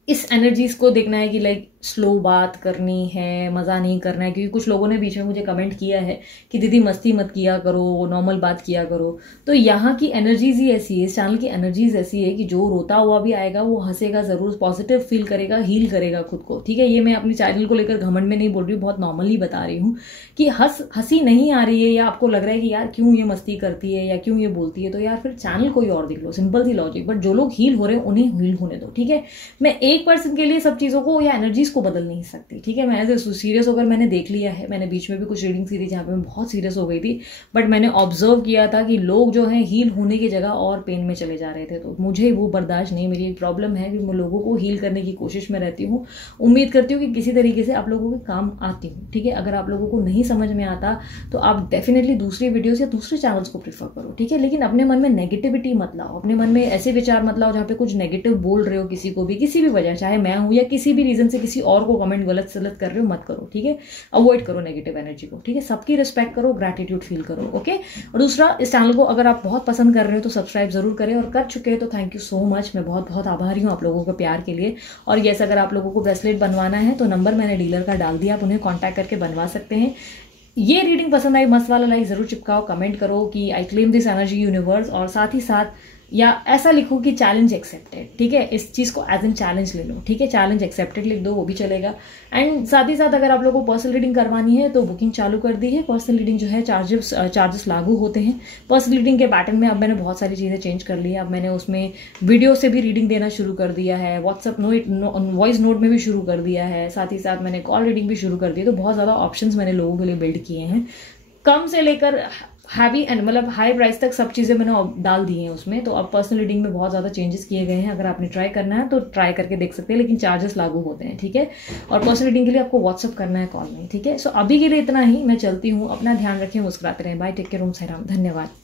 इस एनर्जीज को देखना है कि स्लो बात करनी है, मज़ा नहीं करना है, क्योंकि कुछ लोगों ने बीच में मुझे कमेंट किया है कि दीदी मस्ती मत किया करो, नॉर्मल बात किया करो। तो यहाँ की एनर्जीज ही ऐसी है, इस चैनल की एनर्जीज ऐसी है कि जो रोता हुआ भी आएगा वो हंसेगा ज़रूर, पॉजिटिव फील करेगा, हील करेगा खुद को, ठीक है। ये मैं अपनी चैनल को लेकर घमंड में नहीं बोल रही हूँ, बहुत नॉर्मली बता रही हूँ कि हंसी नहीं आ रही है या आपको लग रहा है कि यार क्यों ये मस्ती करती है या क्यों ये बोलती है, तो यार फिर चैनल कोई और देख लो, सिंपल सी लॉजिक। बट जो लोग हील हो रहे हैं उन्हें हील होने दो, ठीक है। मैं एक पर्सन के लिए सब चीज़ों को या एनर्जीज को बदल नहीं सकती, ठीक है। मैं सीरियस होकर मैंने देख लिया है, मैंने बीच में भी कुछ रीडिंग की थी जहाँ पे मैं बहुत सीरियस हो गई थी, बट मैंने ऑब्जर्व किया था कि लोग जो हैं हील होने की जगह और पेन में चले जा रहे थे। तो मुझे वो बर्दाश्त नहीं, मेरी एक प्रॉब्लम है कि मैं लोगों को हील करने की कोशिश में रहती हूँ। उम्मीद करती हूँ कि किसी तरीके से आप लोगों के काम आती हूँ, ठीक है। अगर आप लोगों को नहीं समझ में आता तो आप डेफिनेटली दूसरी वीडियोस या दूसरे चैनल्स को प्रीफर करो, ठीक है। लेकिन अपने मन में नेगेटिविटी मत लाओ, अपने मन में ऐसे विचार मत लाओ जहाँ पे कुछ नेगेटिव बोल रहे हो किसी को भी, किसी भी वजह, चाहे मैं हूँ या किसी भी रीजन से किसी और को कमेंट गलत सलत कर रहे हो, मत करो, ठीक है। अवॉइड करो नेगेटिव एनर्जी को, ठीक है। सबकी रिस्पेक्ट करो, ग्रैटिट्यूड फील करो, ओके। और दूसरा, इस चैनल को अगर आप बहुत पसंद कर रहे हो तो सब्सक्राइब जरूर करें, और कर चुके हैं तो थैंक यू सो मच, मैं बहुत बहुत आभारी हूँ आप लोगों के प्यार के लिए। और यस, अगर आप लोगों को ब्रेसलेट बनवाना है तो नंबर मैंने डीलर का डाल दिया, आप उन्हें कॉन्टैक्ट करके बनवा सकते हैं। ये रीडिंग पसंद आई, मस्त वाला लाइक जरूर चिपकाओ, कमेंट करो कि I claim this energy universe, और साथ ही साथ या ऐसा लिखो कि चैलेंज एक्सेप्टेड, ठीक है। इस चीज को एज एन चैलेंज ले लो, ठीक है। चैलेंज एक्सेप्टेड लिख दो, वो भी चलेगा। एंड साथ ही साथ अगर आप लोगों को पर्सनल रीडिंग करवानी है तो बुकिंग चालू कर दी है। पर्सनल रीडिंग जो है चार्जेस लागू होते हैं। पर्सनल रीडिंग के पैटर्न में अब मैंने बहुत सारी चीजें चेंज कर ली है। अब मैंने उसमें वीडियो से भी रीडिंग देना शुरू कर दिया है, व्हाट्सएप वॉइस नोट में भी शुरू कर दिया है, साथ ही साथ मैंने कॉल रीडिंग भी शुरू कर दी है। तो बहुत ज्यादा ऑप्शंस मैंने लोगों के लिए बिल्ड किए हैं, कम से लेकर हैवी एंड मतलब हाई प्राइस तक सब चीज़ें मैंने डाल दी हैं उसमें। तो अब पर्सनल रीडिंग में बहुत ज़्यादा चेंजेस किए गए हैं। अगर आपने ट्राई करना है तो ट्राई करके देख सकते हैं, लेकिन चार्जेस लागू होते हैं, ठीक है। और पर्सनल रीडिंग के लिए आपको व्हाट्सअप करना है, कॉल नहीं, ठीक है। सो अभी के लिए इतना ही, मैं चलती हूँ, अपना ध्यान रखें, मुस्कुराते रहें, bye, take care, Om Sai Ram, धन्यवाद।